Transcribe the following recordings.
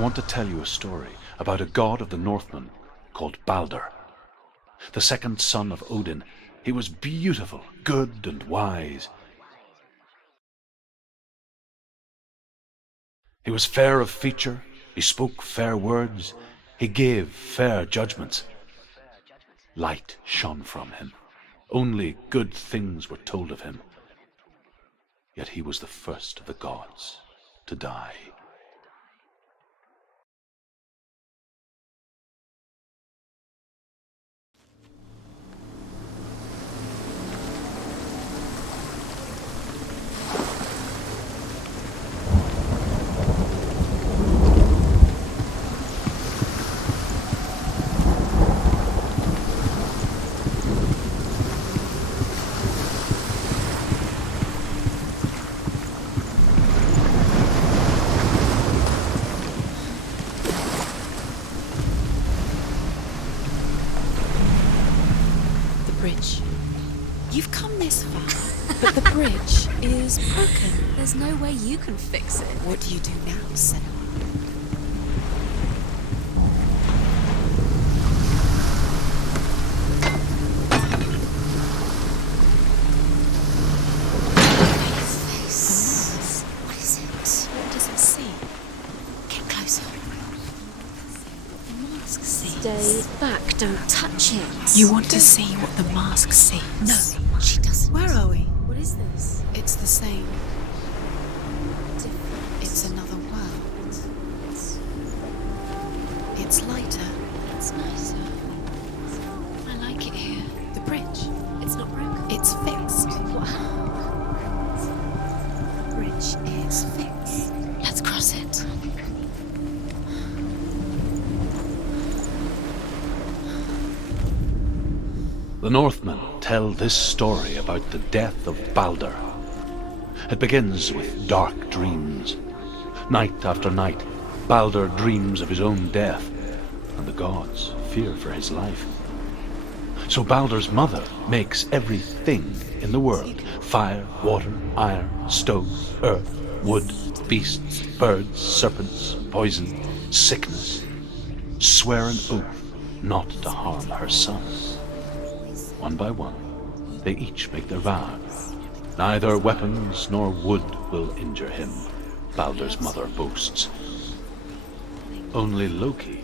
want to tell you a story about a god of the Northmen called Balder. The second son of Odin, he was beautiful, good, and wise. He was fair of feature, he spoke fair words, he gave fair judgments. Light shone from him. Only good things were told of him. Yet he was the first of the gods to die. You've come this far, but the bridge is broken. There's no way you can fix it. What do you do now, Senua? What is it? What does it see? Get closer. The mask sees. Stay back, don't touch it. You want to see what the mask sees? No, she doesn't. Where are we? What is this? It's the same. Different. It's another world. It's lighter. It's nicer. I like it here. The bridge. It's not broken. It's fixed. What? The bridge is fixed. Let's cross it. The Northmen tell this story about the death of Balder. It begins with dark dreams. Night after night, Balder dreams of his own death, and the gods fear for his life. So Balder's mother makes everything in the world: fire, water, iron, stone, earth, wood, beasts, birds, serpents, poison, sickness. Swear an oath not to harm her son. One by one, they each make their vow. Neither weapons nor wood will injure him, Balder's mother boasts. Only Loki,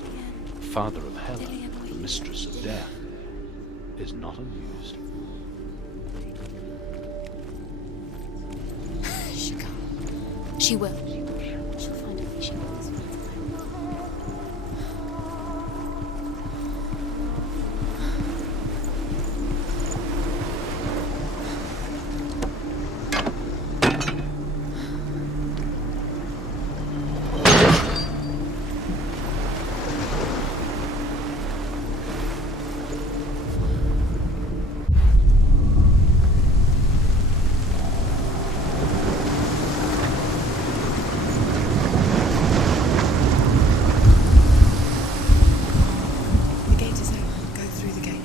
father of Hela, the mistress of death, is not amused. She can't. She will. She'll find a way. She will.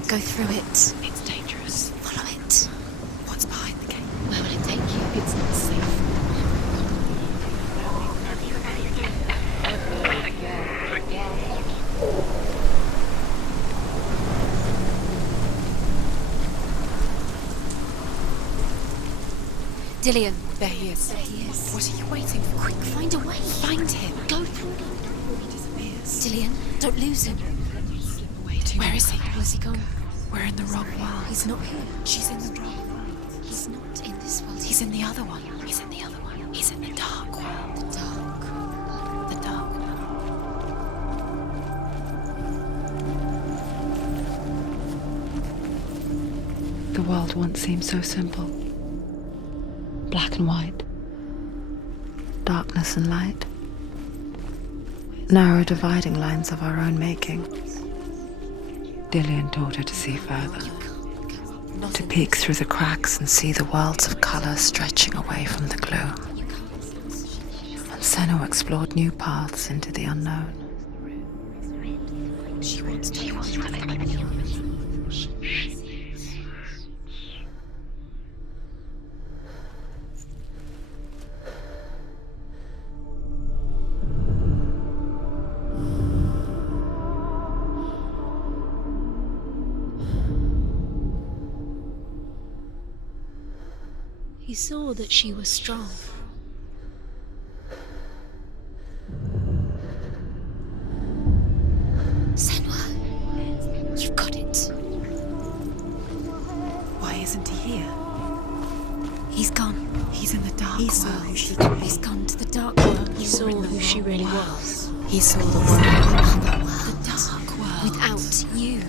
Go through it. It's dangerous. Follow it. What's behind the gate? Where will it take you? It's not safe. Dillion. There he is. There he is. What are you waiting for? Quick, find a way. Find him. Go through. He disappears. Dillion, don't lose him. Where is he? Where's he gone? We're in the wrong world. He's not here. She's in the wrong world. He's not in this world. He's in the other one. He's in the other one. He's in the dark world. the dark. The dark world. The world once seemed so simple. Black and white. Darkness and light. Narrow dividing lines of our own making. Dillion taught her to see further. To peek through the cracks and see the worlds of colour stretching away from the gloom. And Senua explored new paths into the unknown. She wants to. He saw that she was strong. Senua, you've got it. Why isn't he here? He's gone. He's in the dark He world. saw who she could be. He's gone to the dark world. He saw who she really was. He saw the world. The dark world. Without you.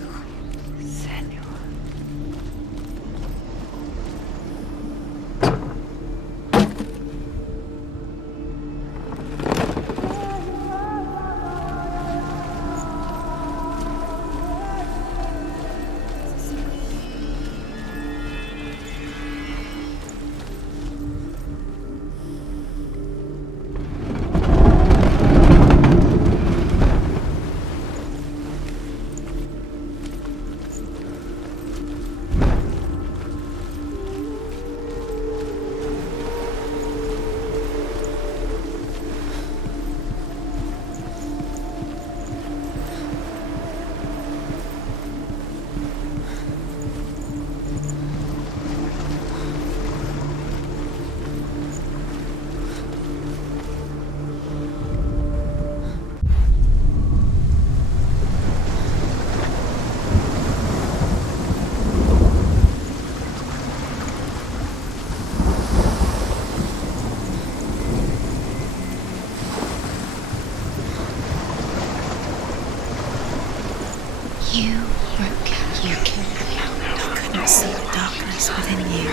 You broke out. You killed me. I couldn't see the darkness within you.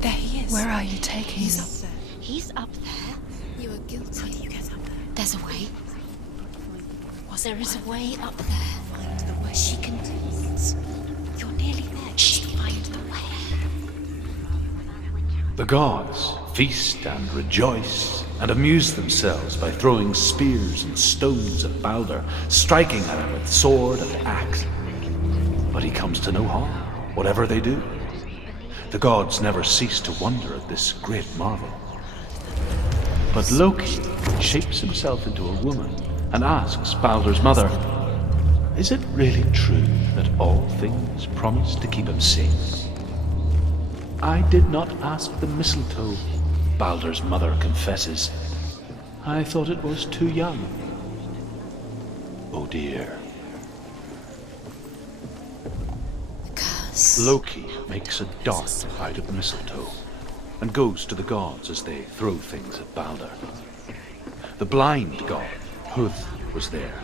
There he is. Where are you taking He's me? up there. He's up there. You are guilty. How do you get up there? There's a way. There is a way up there. Find the way. She can do it. You're nearly there. Just find the way. The gods feast and rejoice and amuse themselves by throwing spears and stones at Balder, striking at him with sword and axe. But he comes to no harm, whatever they do. The gods never cease to wonder at this great marvel. But Loki shapes himself into a woman and asks Balder's mother, "Is it really true that all things promise to keep him safe?" "I did not ask the mistletoe," Balder's mother confesses. "I thought it was too young." Oh dear. Curse. Loki makes a dart out of mistletoe and goes to the gods as they throw things at Balder. The blind god, Huth, was there.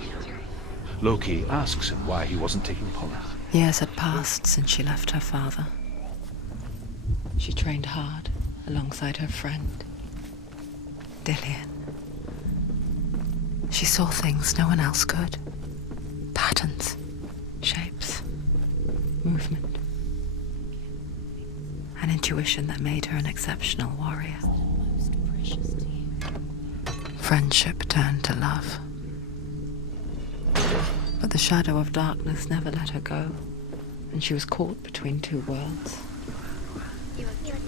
Loki asks him why he wasn't taking part. Years had passed since she left her father. She trained hard alongside her friend, Dillion. She saw things no one else could. Patterns, shapes, movement. An intuition that made her an exceptional warrior. Friendship turned to love. But the shadow of darkness never let her go, and she was caught between two worlds.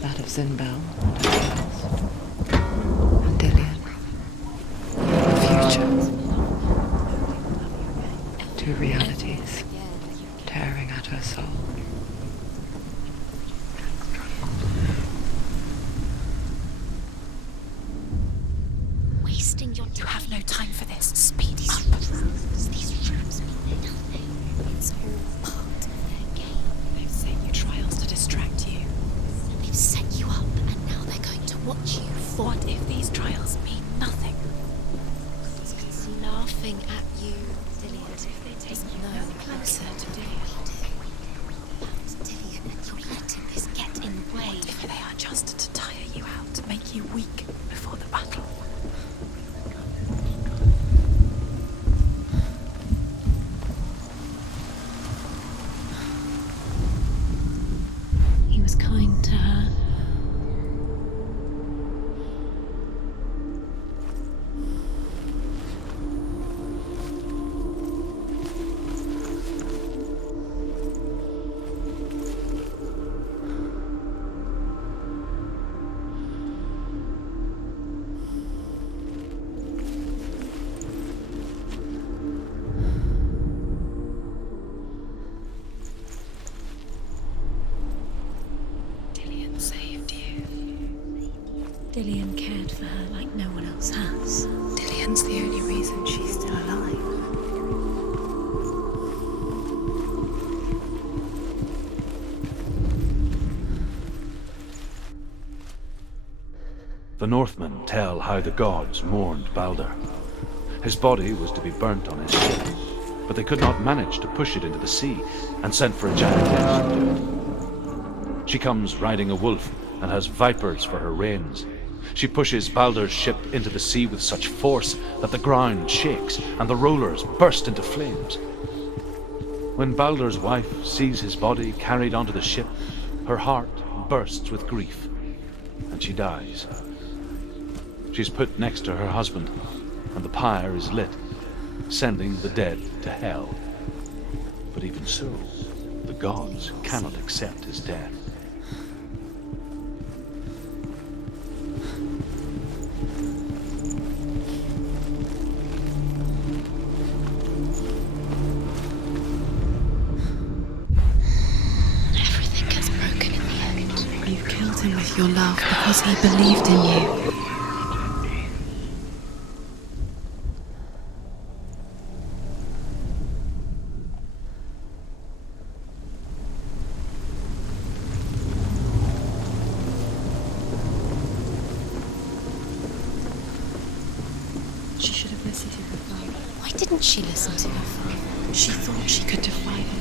That of Zinbel and her past, and Dillion, the future. Two realities tearing at her soul. Wasting your time. You have no time for this. Speed up. These rooms mean nothing. It's all part of their game. They've set you trials to distract you. They've set you up, and now they're going to watch you. What if these trials mean nothing? It's laughing at you, Dillion. If they take you no closer to Dillion, and you're letting this get in the way. If they are just to tire you out, to make you weak before the battle. He was kind to her. Dillion cared for her like no one else has. Dillion's the only reason she's still alive. The Northmen tell how the gods mourned Balder. His body was to be burnt on his ship, but they could not manage to push it into the sea, and sent for a giantess to do it. She comes riding a wolf and has vipers for her reins. She pushes Balder's ship into the sea with such force that the ground shakes and the rollers burst into flames. When Balder's wife sees his body carried onto the ship, her heart bursts with grief, and she dies. She's put next to her husband, and the pyre is lit, sending the dead to hell. But even so, the gods cannot accept his death. Everything gets broken in the end. You killed him with your love because he believed in you. She should have listened to her father. Why didn't she listen to her father? She thought she could defy him.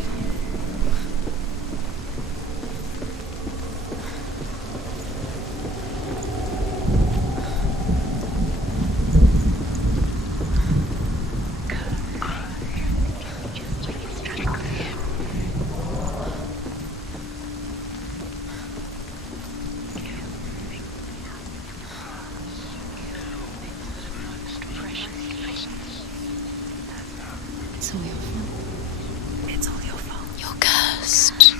It's all your fault. It's all your fault. You're cursed.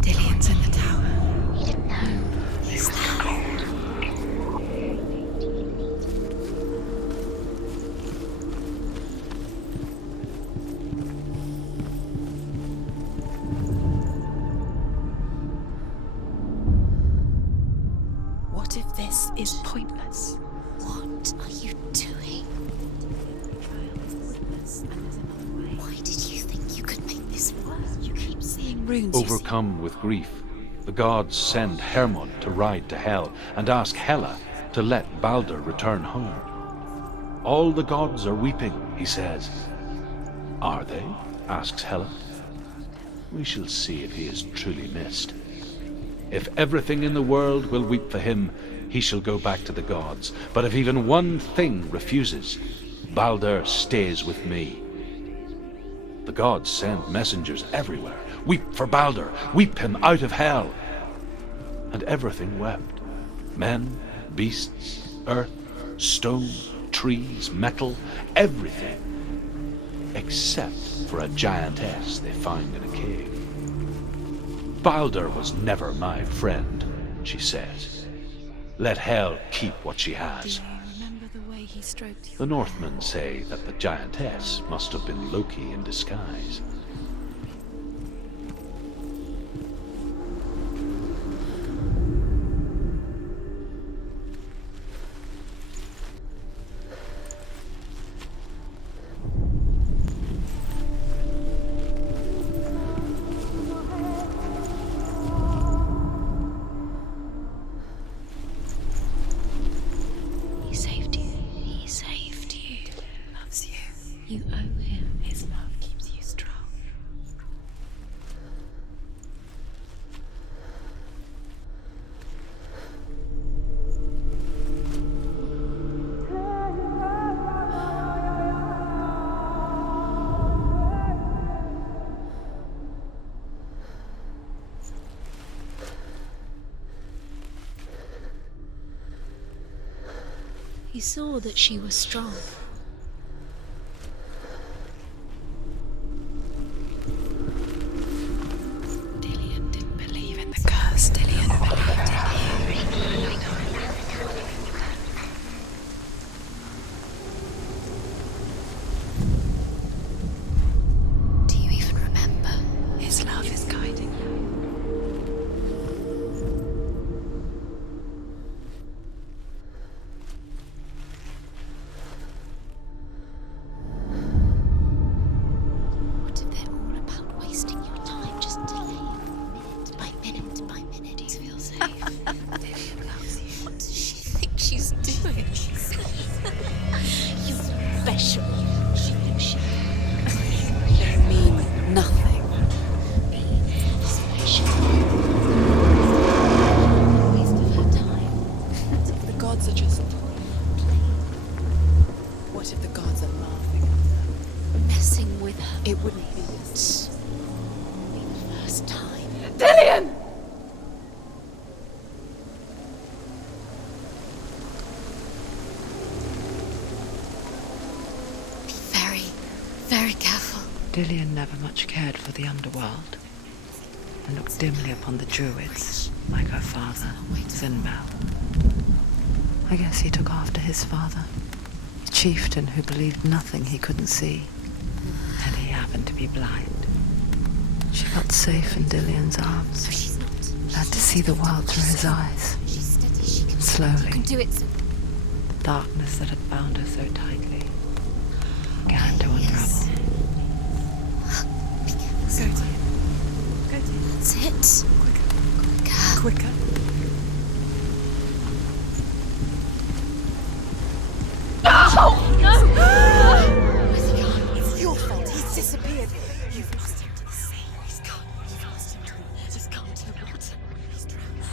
Dillion's in the tower. He didn't know. He's there. What if this is pointless? What are you doing? Why did you think you could make this work? You keep seeing runes. Overcome with grief, the gods send Hermod to ride to Hel and ask Hela to let Balder return home. All the gods are weeping, he says. Are they? Asks Hela. We shall see if he is truly missed. If everything in the world will weep for him, he shall go back to the gods. But if even one thing refuses, Balder stays with me. The gods send messengers everywhere. Weep for Balder, weep him out of hell. And everything wept. Men, beasts, earth, stone, trees, metal, everything. Except for a giantess they find in a cave. Balder was never my friend, she says. Let Hel keep what she Do has. you remember the way he stroked you? The Northmen say that the giantess must have been Loki in disguise. He saved you. He saved you. He loves you. You owe him. His love keeps you strong. He saw that she was strong. Dillion didn't believe in the curse, did very careful. Dillion never much cared for the underworld, and looked dimly upon the druids, like her father, Sinbad. I guess he took after his father, a chieftain who believed nothing he couldn't see, and he happened to be blind. She felt safe in Dillion's arms, glad to see the world through his eyes. Slowly, the darkness that had bound her so tightly began to unravel. That's it. Quicker. It's your fault. He's disappeared. You've lost him to the sea. He's gone. You've lost him to the... He's gone to the water. He's drowned.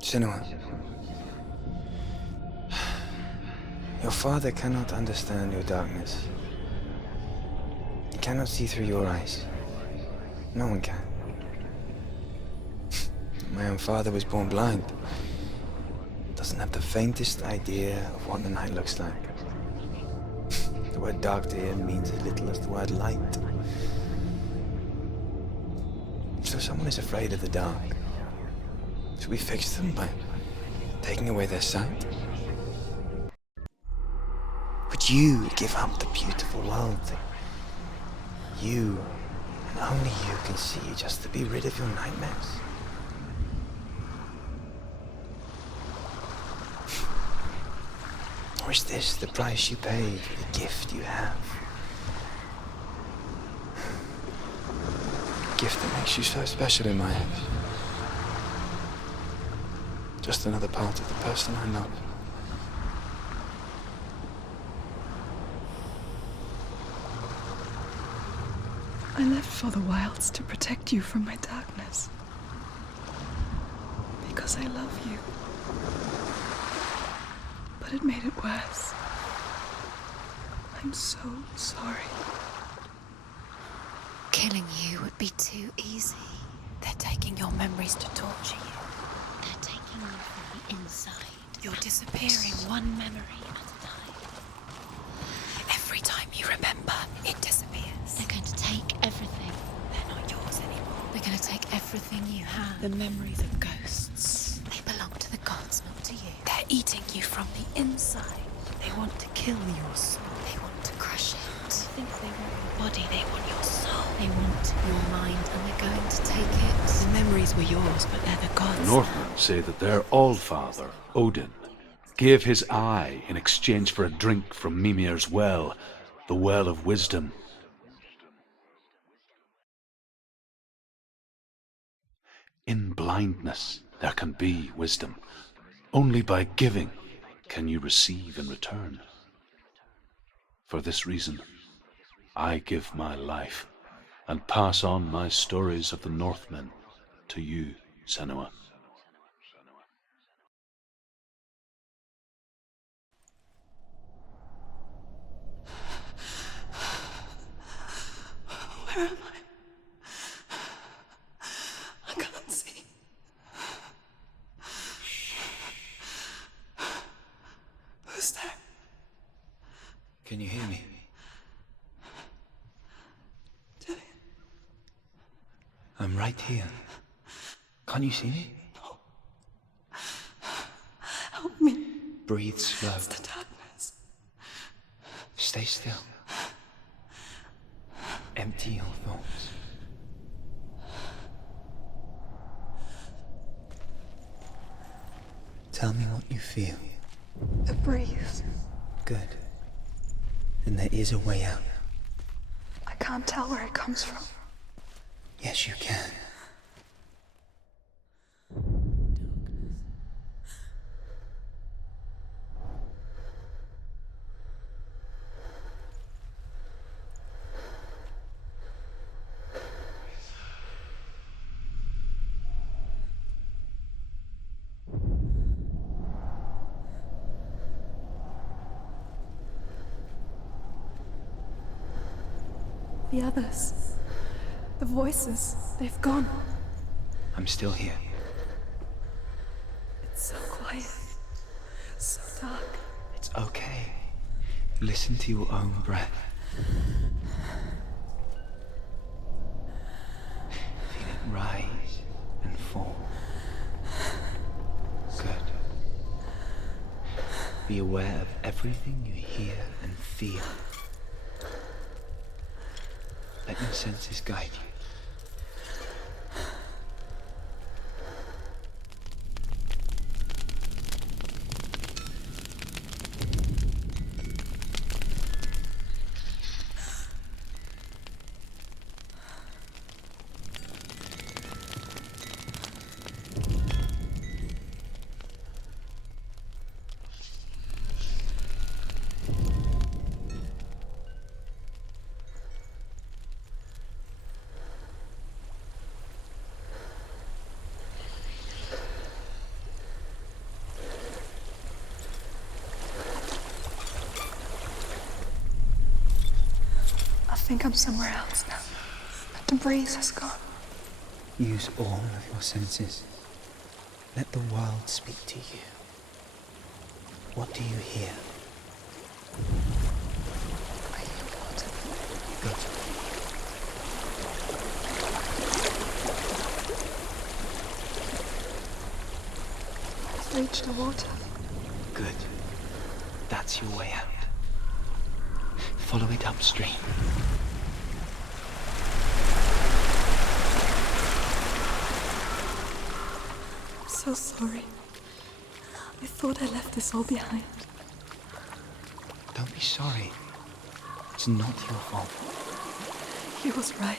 Senua, your father cannot understand your darkness. He cannot see through your eyes. No one can. My own father was born blind. Doesn't have the faintest idea of what the night looks like. The word dark to him means as little as the word light. So if someone is afraid of the dark, should we fix them by taking away their sight? Would you give up the beautiful world that you, and only you, can see just to be rid of your nightmares? Or is this the price you pay for the gift you have? A gift that makes you so special in my eyes. Just another part of the person I know. I left for the wilds to protect you from my darkness. Because I love you. But it made it worse. I'm so sorry. Killing you would be too easy. They're taking your memories to torture you. They're taking you from the inside. You're disappearing one memory at a time. Every time you remember, it disappears. They're going to take everything. They're not yours anymore. They're going to take everything you have. The memories of ghosts. They belong to the gods, not to you. They're eating you from the inside. They want to kill your soul. They want to crush it. I think they want your body, they want your soul. They want your mind, and they're going to take it. The memories were yours, but they're the gods. The Northmen say that their Allfather, Odin, gave his eye in exchange for a drink from Mimir's well, the well of wisdom. In blindness there can be wisdom. Only by giving can you receive in return. For this reason, I give my life and pass on my stories of the Northmen to you, Senua. Where am I? I can't see. Who's there? Can you hear me? Dillion. I'm right here. Can't you see me? No. Help me. Breathe slow. It's the darkness. Stay still. Empty your thoughts. Tell me what you feel. The breeze. Good. Then there is a way out. I can't tell where it comes from. Yes, you can. The others. The voices. They've gone. I'm still here. It's so quiet. So dark. It's okay. Listen to your own breath. Feel it rise and fall. Good. Be aware of everything you hear and feel. Let your senses guide you. I think I'm somewhere else now. The breeze has gone. Use all of your senses. Let the world speak to you. What do you hear? I hear water. Good. I've reached the water. Good. That's your way out. Follow it upstream. I'm so sorry. I thought I left this all behind. Don't be sorry. It's not your fault. He was right.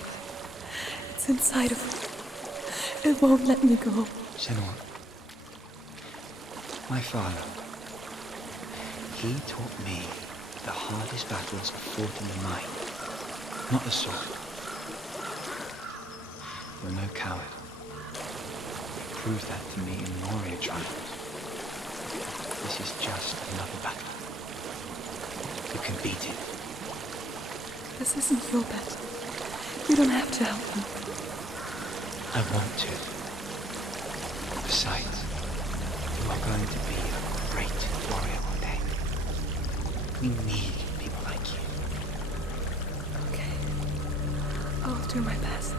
It's inside of me. It won't let me go. Senua. My father. He taught me the hardest battles are fought in the mind, not the sword. You're no coward. You proved that to me in warrior trials. This is just another battle. You can beat it. This isn't your battle. You don't have to help me. I want to. Besides, you are going to be a great warrior one day. We need people like you. Okay. I'll do my best.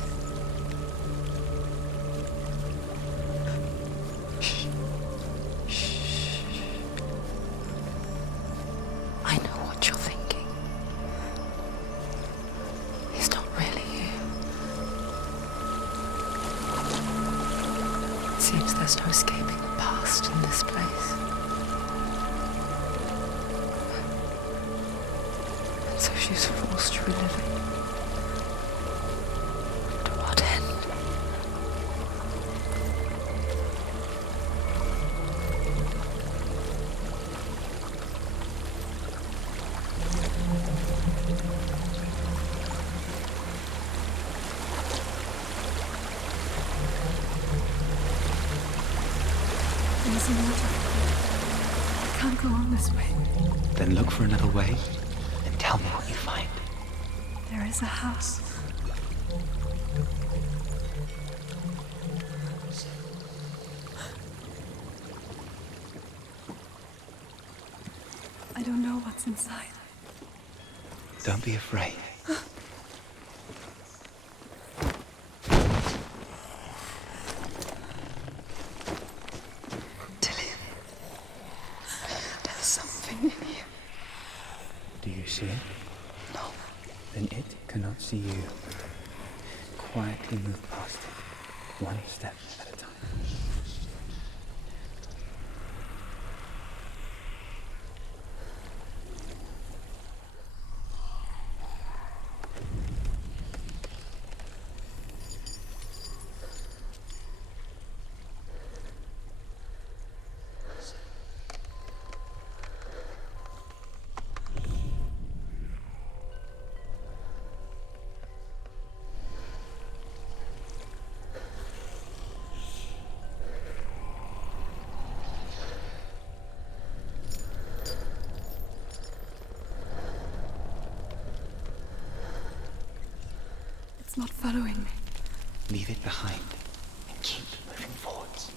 I know what you're thinking. He's not really here. It seems there's no escaping the past in this place. And so she's forced to relive it. To what end? There's some water. I can't go on this way. Then look for another way and tell me what you find. There is a house. I don't know what's inside. Don't be afraid. Dillion. There's something in here. Do you see it? No. Then it cannot see you. Quietly move past it, one step at a time. It's not following me. Leave it behind and keep moving forwards.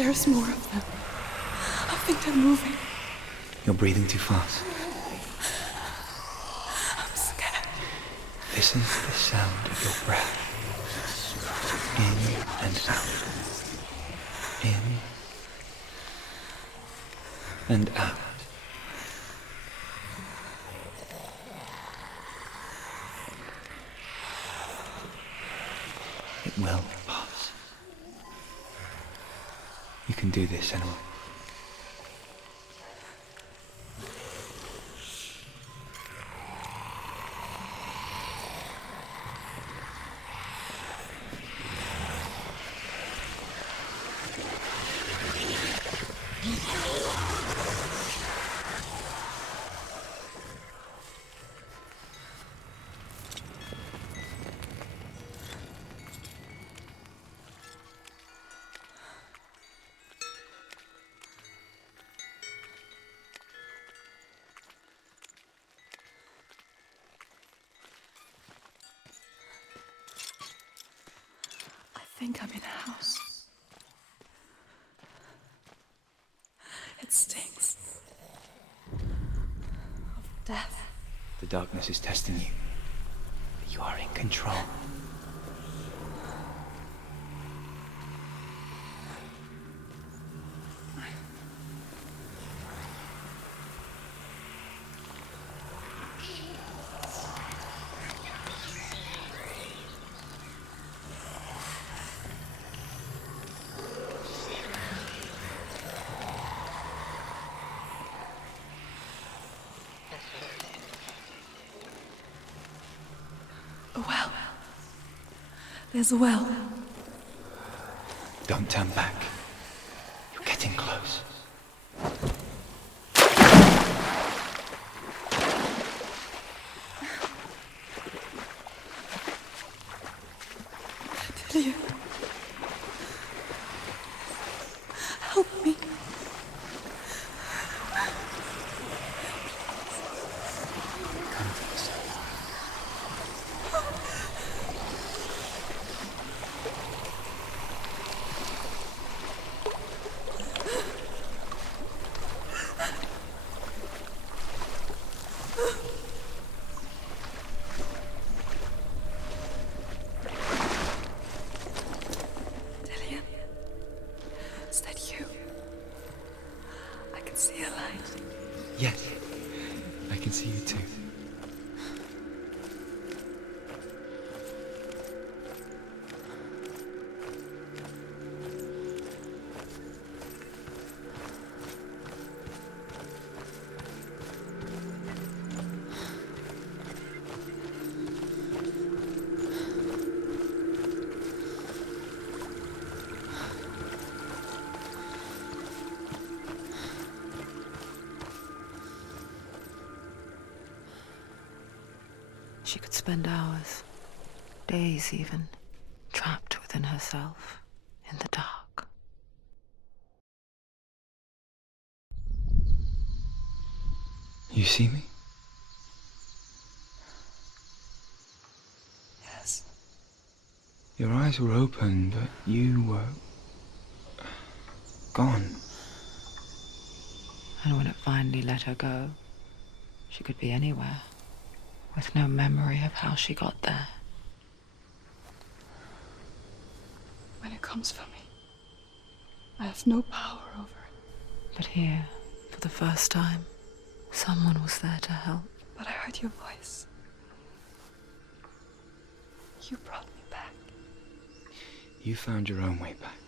There's more of them. I think they're moving. You're breathing too fast. I'm scared. Listen to the sound of your breath. In and out. In and out. It will pass. You can do this, Senua. I think I'm in a house. It stinks of death. The darkness is testing you. But you are in control. A well. There's a well. Don't turn back. You're getting close. Dillion. Help me. Come to us. Dillion. Is that you? I can see a light. Yes, I can see you too. She could spend hours, days even, trapped within herself, in the dark. You see me? Yes. Your eyes were open, but you were gone. And when it finally let her go, she could be anywhere, with no memory of how she got there. When it comes for me, I have no power over it. But here, for the first time, someone was there to help. But I heard your voice. You brought me back. You found your own way back.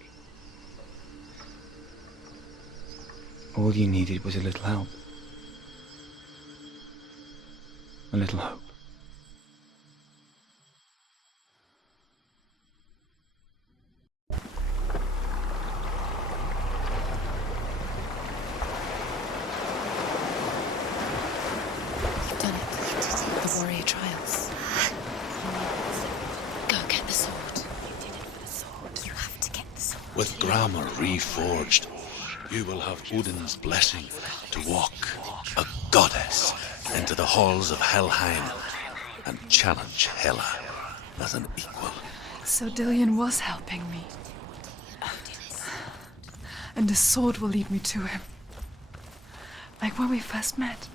All you needed was a little help. A little hope. You've done it. The warrior trials. Go get the sword. You did it for the sword. You have to get the sword. With grammar reforged, you will have Odin's blessing to walk, a goddess, into the halls of Helheim and challenge Hela as an equal. So Dillion was helping me. and the sword will lead me to him. Like when we first met.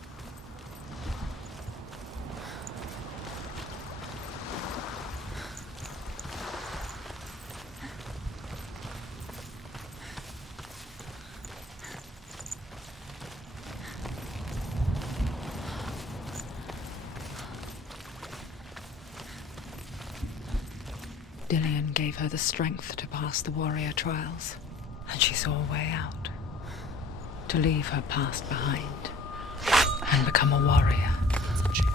Dillion gave her the strength to pass the warrior trials, and she saw a way out. To leave her past behind and become a warrior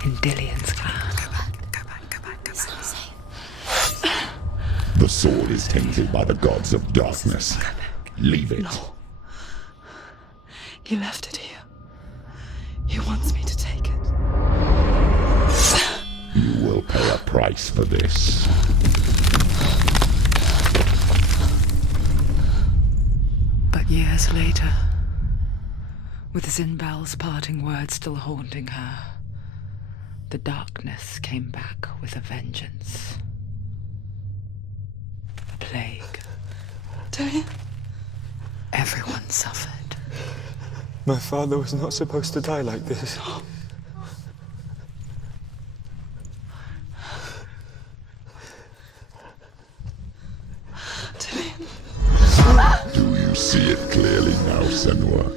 in Dillion's clan. Go back. It's not safe. The sword is tainted by the gods of darkness. Leave it. No. He left it here. He wants me to take it. You will pay a price for this. But years later, with Zinbel's parting words still haunting her, the darkness came back with a vengeance. A plague. Dillion? Everyone suffered. My father was not supposed to die like this. Do you see it clearly now, Senua?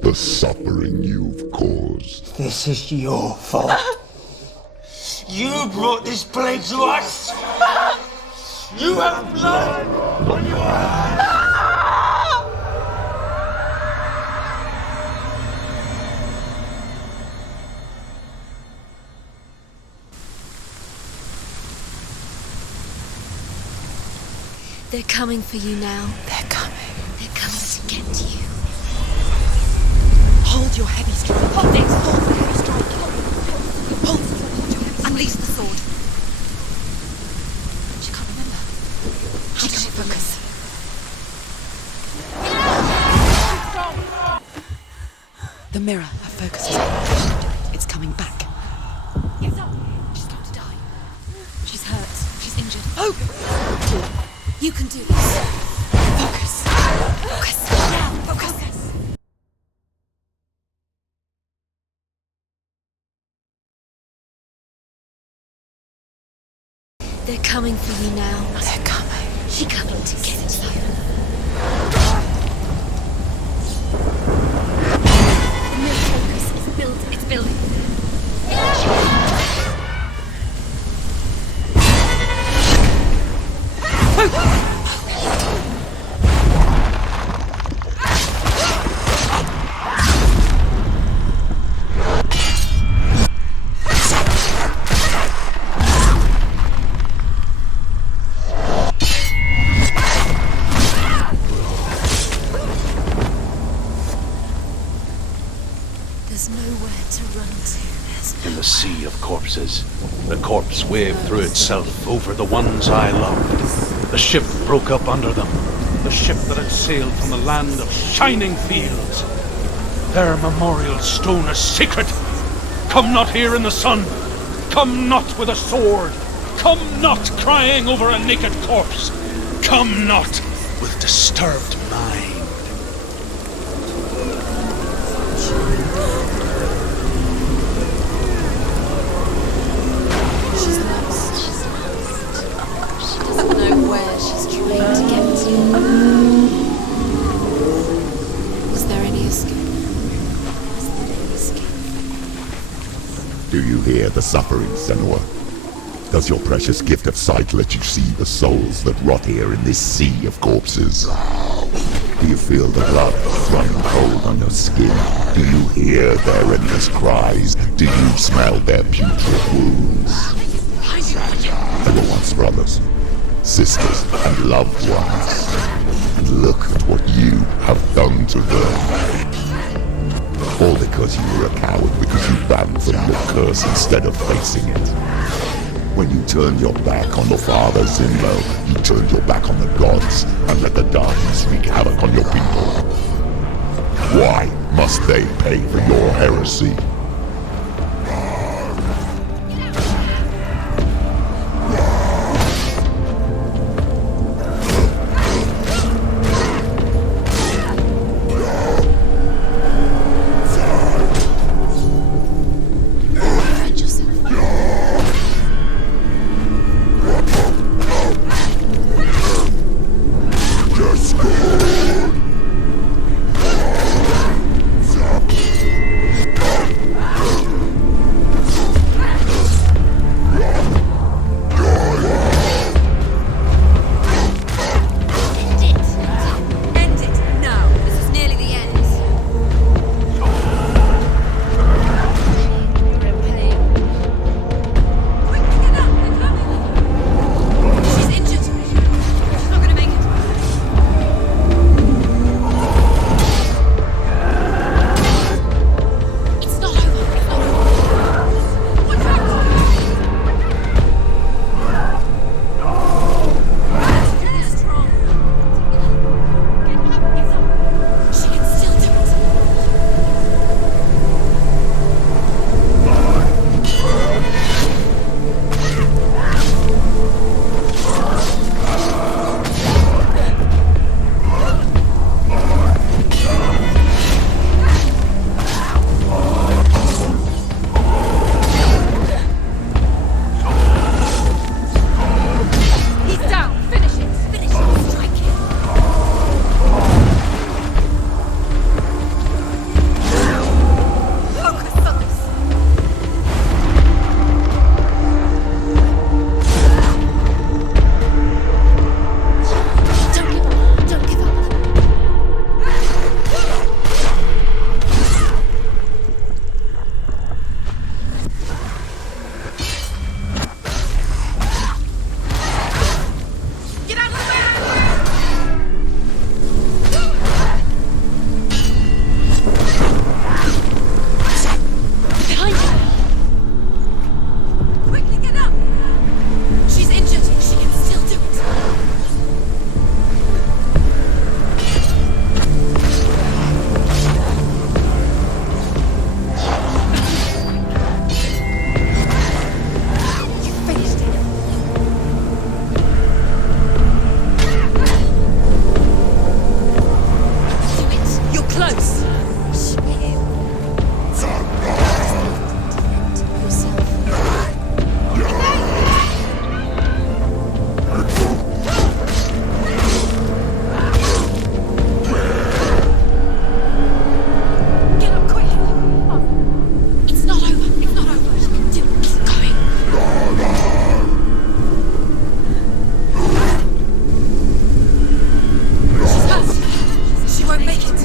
The suffering you've caused. This is your fault. You brought this plague to us! You have blood on your hands! They're coming for you now. They're coming. They're coming to get you. Hold your heavy strike. Hold it. Hold the heavy strike. Hold your heavy. Unleash the sword. She can't remember. How does she focus? The mirror, her focus is on. It's coming back. Yes, she's going to die. She's hurt. She's injured. Oh! You can do this. Focus. Focus. Now. Focus. They're coming for you now. They're coming. She coming to get you. The mirror focus is building. It's building. There's nowhere to run to. In the sea of corpses, the corpse waved through itself over the ones I loved. The ship broke up under them, the ship that had sailed from the land of shining fields. Their memorial stone is sacred. Come not here in the sun. Come not with a sword. Come not crying over a naked corpse. Come not with disturbed mind. She's lost. She doesn't know where she's trying to get to. Was there any escape? Was there any escape? Do you hear the suffering, Senua? Does your precious gift of sight let you see the souls that rot here in this sea of corpses? Do you feel the blood running cold on your skin? Do you hear their endless cries? Do you smell their putrid wounds? They were once brothers, sisters, and loved ones. And look at what you have done to them. All because you were a coward, because you ran from your curse instead of facing it. When you turned your back on your father, Zinlo, you turned your back on the gods and let the darkness wreak havoc on your people. Why must they pay for your heresy? close. Get up quick. It's not over. It's not over. Keep going. She's hurt. She won't make it.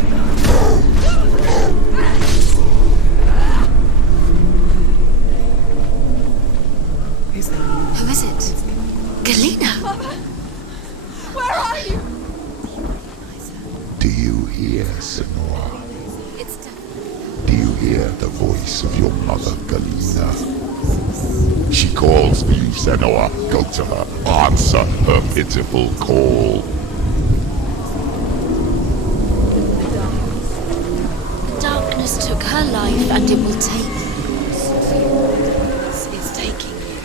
Who is it? Galena. Where are you? Do you hear, Senua? It's Do you hear the voice of your mother, Galena? She calls for you, Senua. Go to her. Answer her pitiful call. darkness took her life, and it will take you. It's taking you.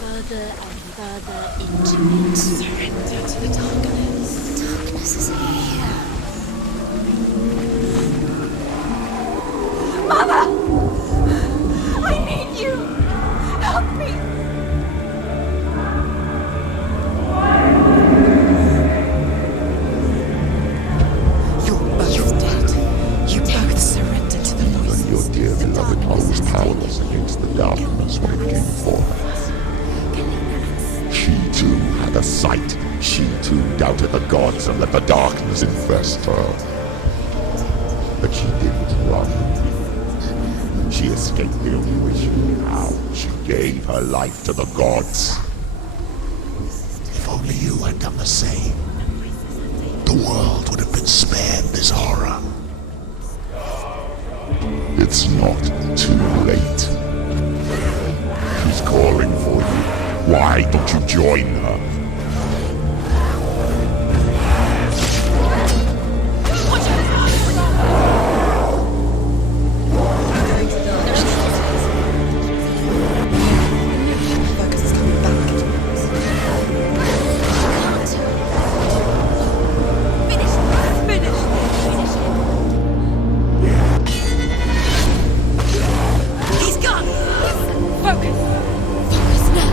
Further and further into it. Surrender to the darkness. Darkness is here. Mother! I need you! Help me! You're both dead. You both surrender to the And voices. your dear beloved mother was powerless against the darkness when it came for her. She too had a sight. She too doubted the gods and let the darkness infest her. But she didn't run. She escaped the only way she knew how. She gave her life to the gods. If only you had done the same, the world would have been spared this horror. It's not too late. She's calling for you. Why don't you join her? Focus is coming back. He's gone! Focus! Focus now.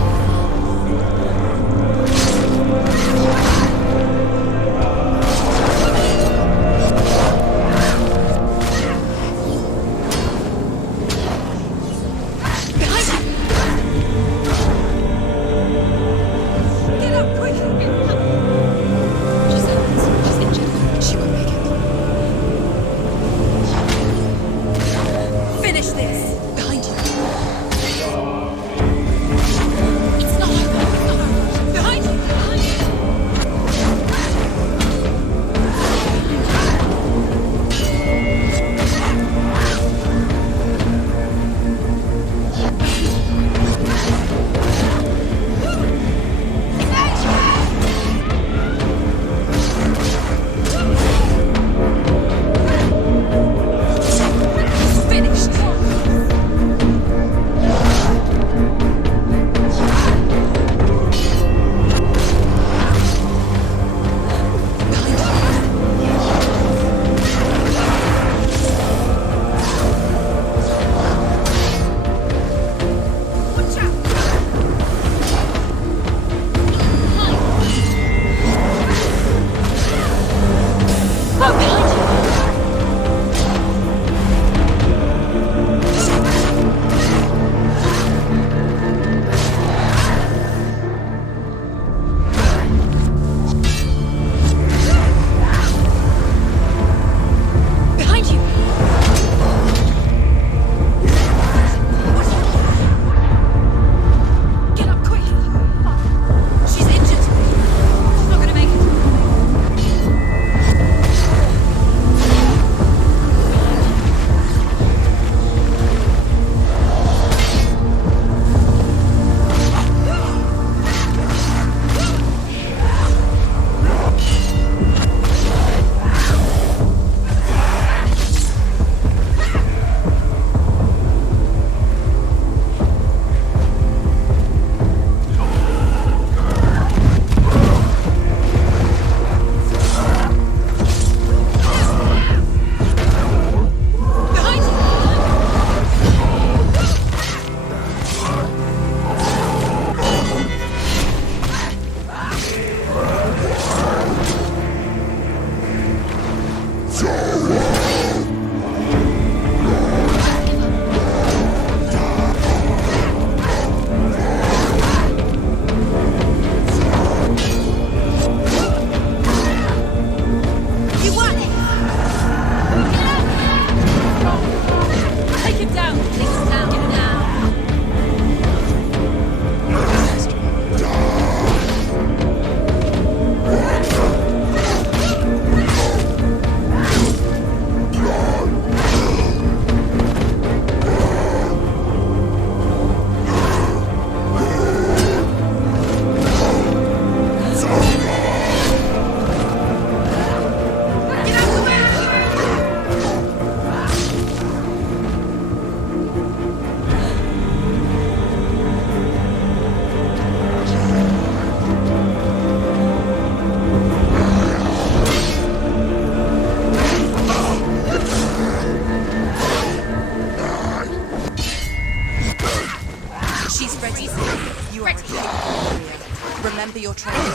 training.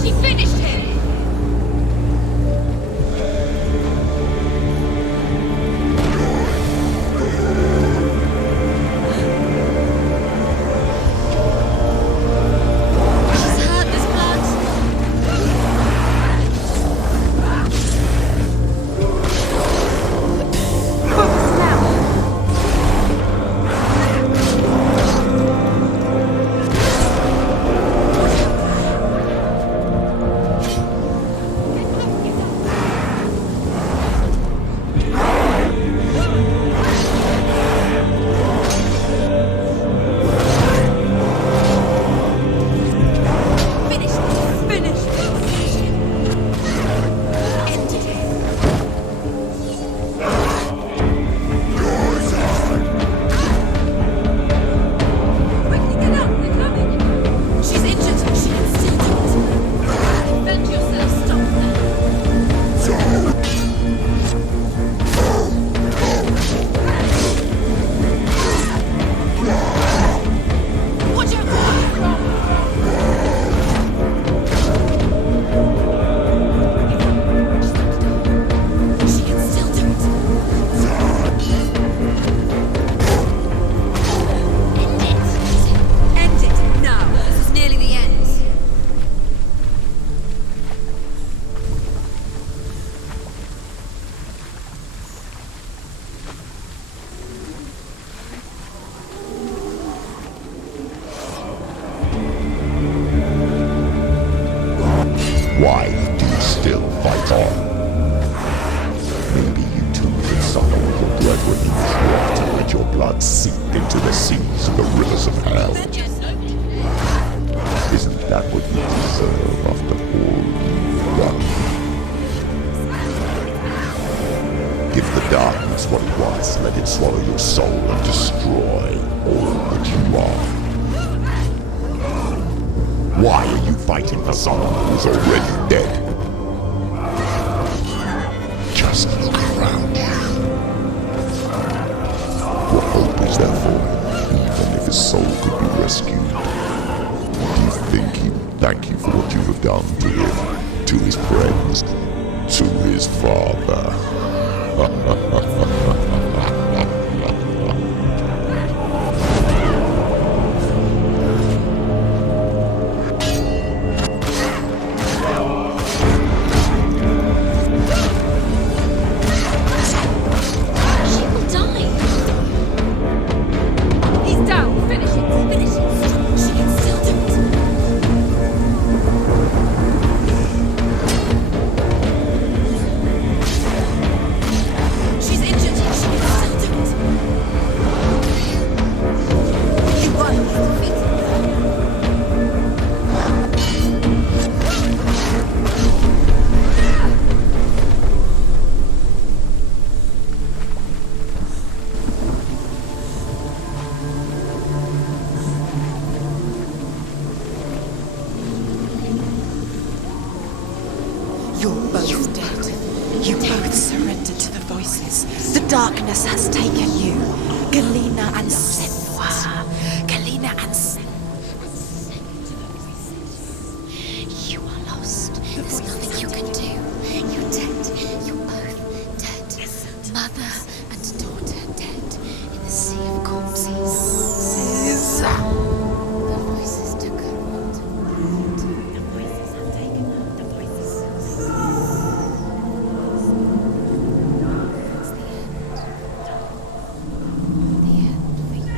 She finished him! She's hurt, there's blood. Focus now. Finish this. Finish this. End it. Quickly get up, they're coming. She's injured. She can still do it. Defend yourself. Stop them. Watch out! She can still do it. End it now. This is nearly the end. Why do you still fight on? Maybe you too can suffer with your brethren in this world and let your blood sink into the seas of the rivers of hell. Isn't that what you deserve after all you've done? Give the darkness what it wants, let it swallow your soul and destroy all that you are. Why are you fighting for someone who's already dead? Just look around you. What hope is there for him, even if his soul could be rescued? Do you think he'd thank you for what you have done to him, to his friends, to his father? She will die. He's down. Finish it. Finish it. She can still do it. She's injured. She can still do it. You won. Defeat. You're both dead. You both surrendered to the voices. The darkness has taken you. Galena and Senua. Galena and You are lost. There's nothing you can do. You're dead. You're both dead. Mother and daughter dead in the sea of corpses. The voices took her world. The voices have taken her. The voices. It's the end. The end for you.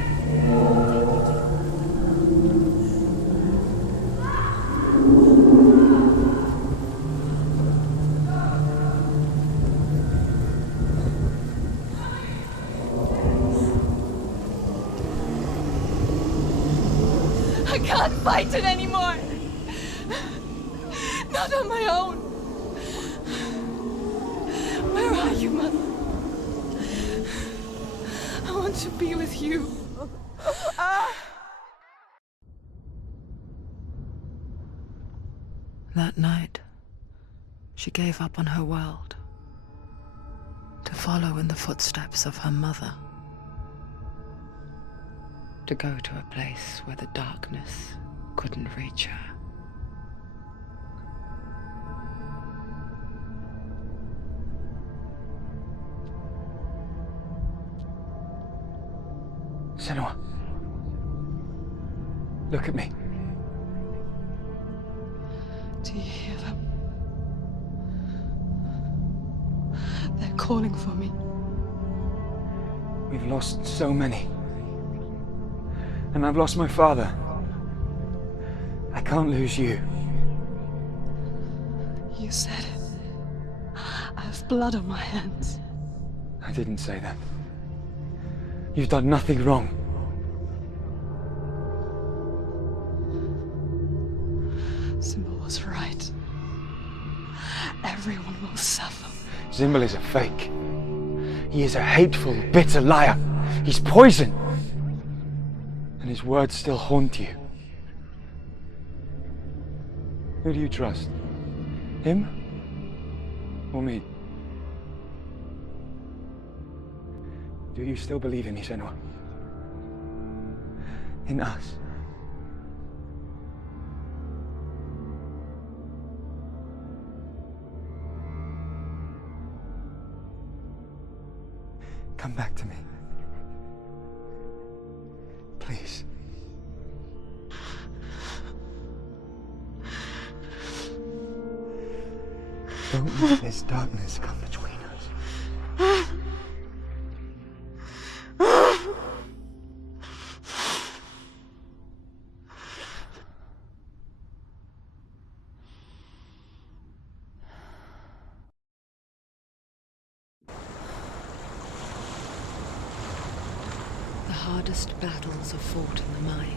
I can't fight it anymore. Not on my own. Where are you, Mother? I want to be with you. That night, she gave up on her world to follow in the footsteps of her mother, to go to a place where the darkness couldn't reach her. Senua, look at me. Do you hear them? They're calling for me. We've lost so many. And I've lost my father. I can't lose you. You said it. I have blood on my hands. I didn't say that. You've done nothing wrong. Symbol was right. Everyone will suffer. Symbol is a fake. He is a hateful, bitter liar. He's poison. And his words still haunt you. Who do you trust? Him? Or me? Do you still believe in me, Senua? In us? Come back to me. Please. Don't let this darkness come between us. The hardest battles are fought in the mind.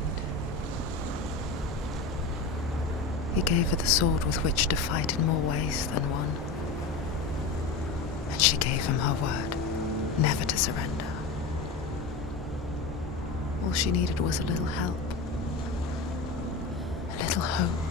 He gave her the sword with which to fight in more ways than one. And she gave him her word, never to surrender. All she needed was a little help, a little hope.